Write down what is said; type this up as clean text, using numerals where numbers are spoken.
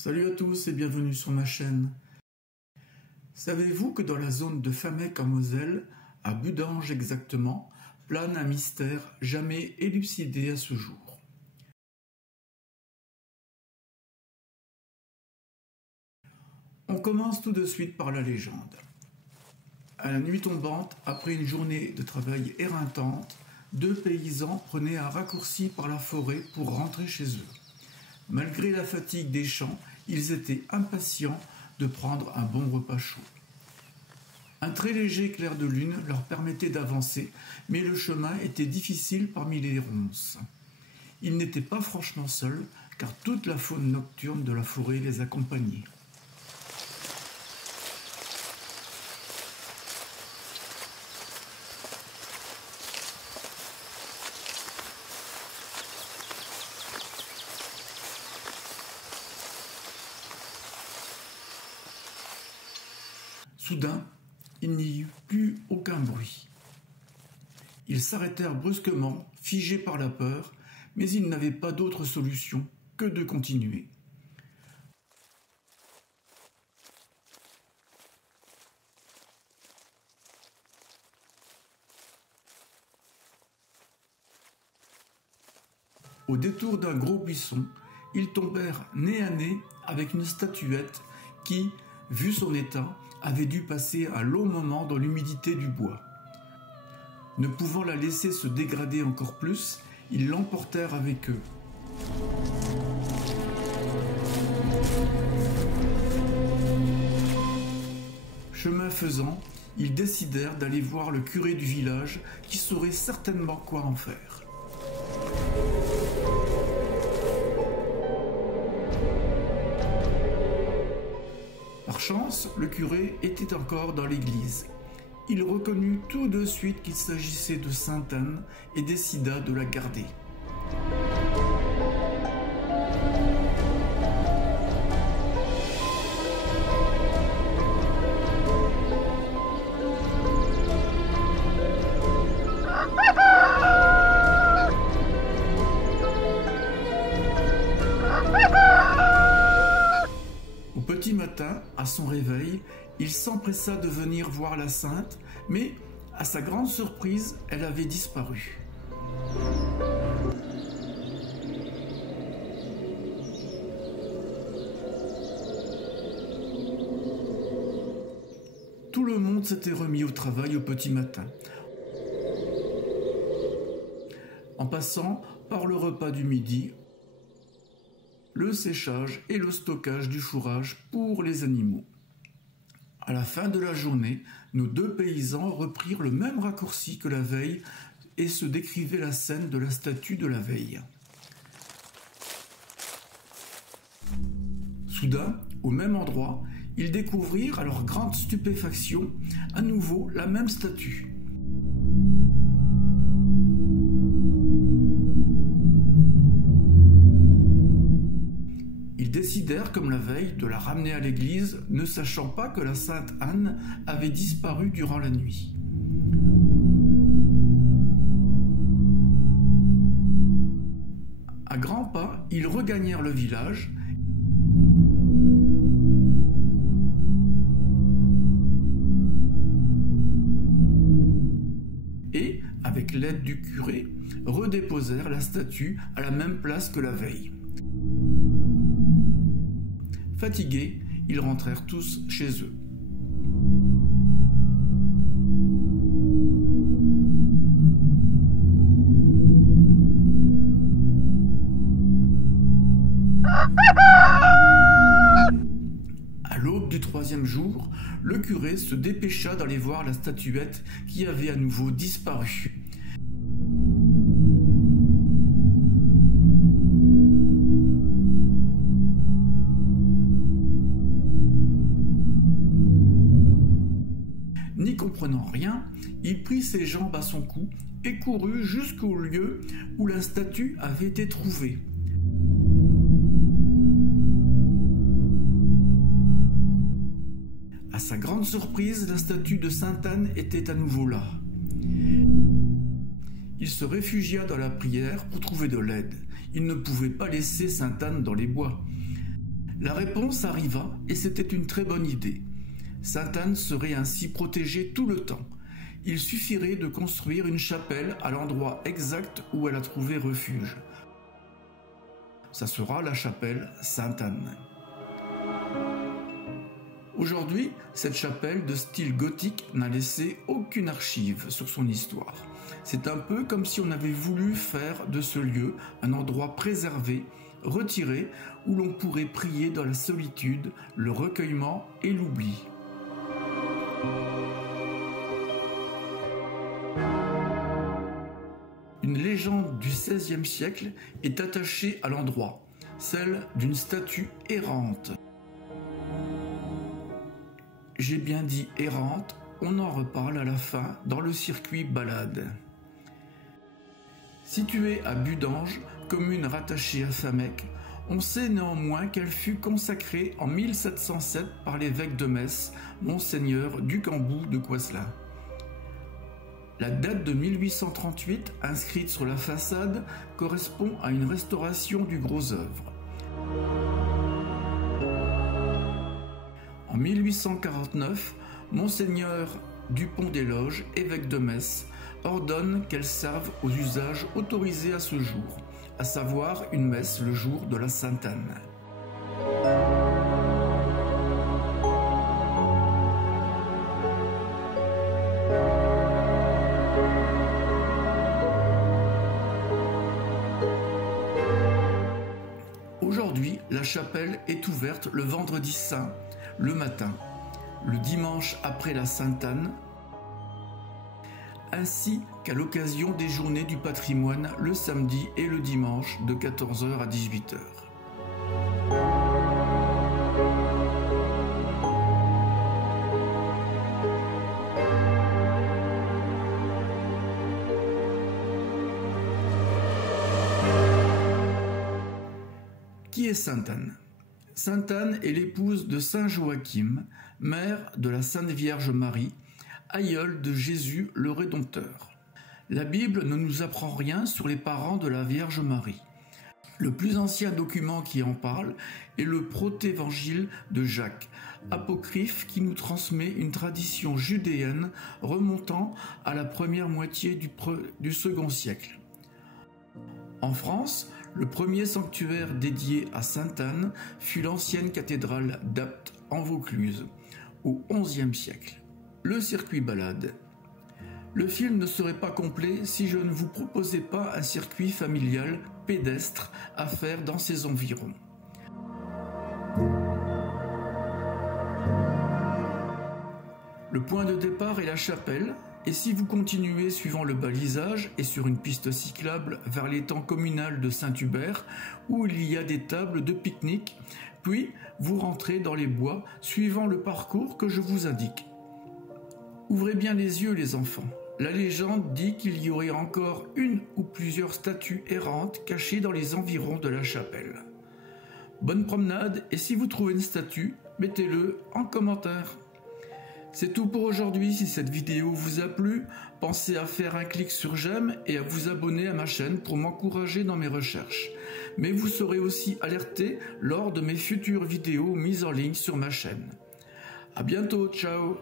Salut à tous et bienvenue sur ma chaîne. Savez-vous que dans la zone de Famec en Moselle, à Budange exactement, plane un mystère jamais élucidé à ce jour. On commence tout de suite par la légende. À la nuit tombante, après une journée de travail éreintante, deux paysans prenaient un raccourci par la forêt pour rentrer chez eux. Malgré la fatigue des champs, ils étaient impatients de prendre un bon repas chaud. Un très léger clair de lune leur permettait d'avancer, mais le chemin était difficile parmi les ronces. Ils n'étaient pas franchement seuls, car toute la faune nocturne de la forêt les accompagnait. Soudain, il n'y eut plus aucun bruit. Ils s'arrêtèrent brusquement, figés par la peur, mais ils n'avaient pas d'autre solution que de continuer. Au détour d'un gros buisson, ils tombèrent nez à nez avec une statuette qui, vu son état, avait dû passer un long moment dans l'humidité du bois. Ne pouvant la laisser se dégrader encore plus, ils l'emportèrent avec eux. Chemin faisant, ils décidèrent d'aller voir le curé du village qui saurait certainement quoi en faire. Par chance, le curé était encore dans l'église. Il reconnut tout de suite qu'il s'agissait de Sainte Anne et décida de la garder. Petit matin, à son réveil, il s'empressa de venir voir la sainte, mais, à sa grande surprise, elle avait disparu. Tout le monde s'était remis au travail au petit matin, en passant par le repas du midi, le séchage et le stockage du fourrage pour les animaux. À la fin de la journée, nos deux paysans reprirent le même raccourci que la veille et se décrivaient la scène de la statue de la veille. Soudain, au même endroit, ils découvrirent à leur grande stupéfaction à nouveau la même statue. Ils décidèrent, comme la veille, de la ramener à l'église, ne sachant pas que la Sainte Anne avait disparu durant la nuit. À grands pas, ils regagnèrent le village et, avec l'aide du curé, redéposèrent la statue à la même place que la veille. Fatigués, ils rentrèrent tous chez eux. À l'aube du troisième jour, le curé se dépêcha d'aller voir la statuette qui avait à nouveau disparu. N'y comprenant rien, il prit ses jambes à son cou et courut jusqu'au lieu où la statue avait été trouvée. À sa grande surprise, la statue de Sainte Anne était à nouveau là. Il se réfugia dans la prière pour trouver de l'aide. Il ne pouvait pas laisser Sainte Anne dans les bois. La réponse arriva et c'était une très bonne idée. Sainte-Anne serait ainsi protégée tout le temps. Il suffirait de construire une chapelle à l'endroit exact où elle a trouvé refuge. Ça sera la chapelle Sainte-Anne. Aujourd'hui, cette chapelle de style gothique n'a laissé aucune archive sur son histoire. C'est un peu comme si on avait voulu faire de ce lieu un endroit préservé, retiré, où l'on pourrait prier dans la solitude, le recueillement et l'oubli. Une légende du XVIe siècle est attachée à l'endroit, celle d'une statue errante. J'ai bien dit errante, on en reparle à la fin dans le circuit balade. Située à Budange, commune rattachée à Famec, on sait néanmoins qu'elle fut consacrée en 1707 par l'évêque de Metz, Monseigneur Ducambou de Coislin. La date de 1838, inscrite sur la façade, correspond à une restauration du gros œuvre. En 1849, Monseigneur Dupont des Loges, évêque de Metz, ordonne qu'elle serve aux usages autorisés à ce jour, à savoir une messe le jour de la Sainte-Anne. Aujourd'hui, la chapelle est ouverte le vendredi saint, le matin, le dimanche après la Sainte-Anne, ainsi qu'à l'occasion des journées du patrimoine le samedi et le dimanche de 14h à 18h. Qui est Sainte-Anne ? Sainte-Anne est l'épouse de saint Joachim, mère de la Sainte Vierge Marie, aïeule de Jésus le Rédempteur. La Bible ne nous apprend rien sur les parents de la Vierge Marie. Le plus ancien document qui en parle est le protévangile de Jacques, apocryphe qui nous transmet une tradition judéenne remontant à la première moitié du second siècle. En France, le premier sanctuaire dédié à Sainte-Anne fut l'ancienne cathédrale d'Apt en Vaucluse, au XIe siècle. Le circuit balade. Le film ne serait pas complet si je ne vous proposais pas un circuit familial pédestre à faire dans ses environs. Le point de départ est la chapelle, et si vous continuez suivant le balisage et sur une piste cyclable vers l'étang communal de Saint-Hubert, où il y a des tables de pique-nique, puis vous rentrez dans les bois suivant le parcours que je vous indique. Ouvrez bien les yeux les enfants. La légende dit qu'il y aurait encore une ou plusieurs statues errantes cachées dans les environs de la chapelle. Bonne promenade et si vous trouvez une statue, mettez-le en commentaire. C'est tout pour aujourd'hui. Si cette vidéo vous a plu, pensez à faire un clic sur j'aime et à vous abonner à ma chaîne pour m'encourager dans mes recherches. Mais vous serez aussi alerté lors de mes futures vidéos mises en ligne sur ma chaîne. À bientôt, ciao!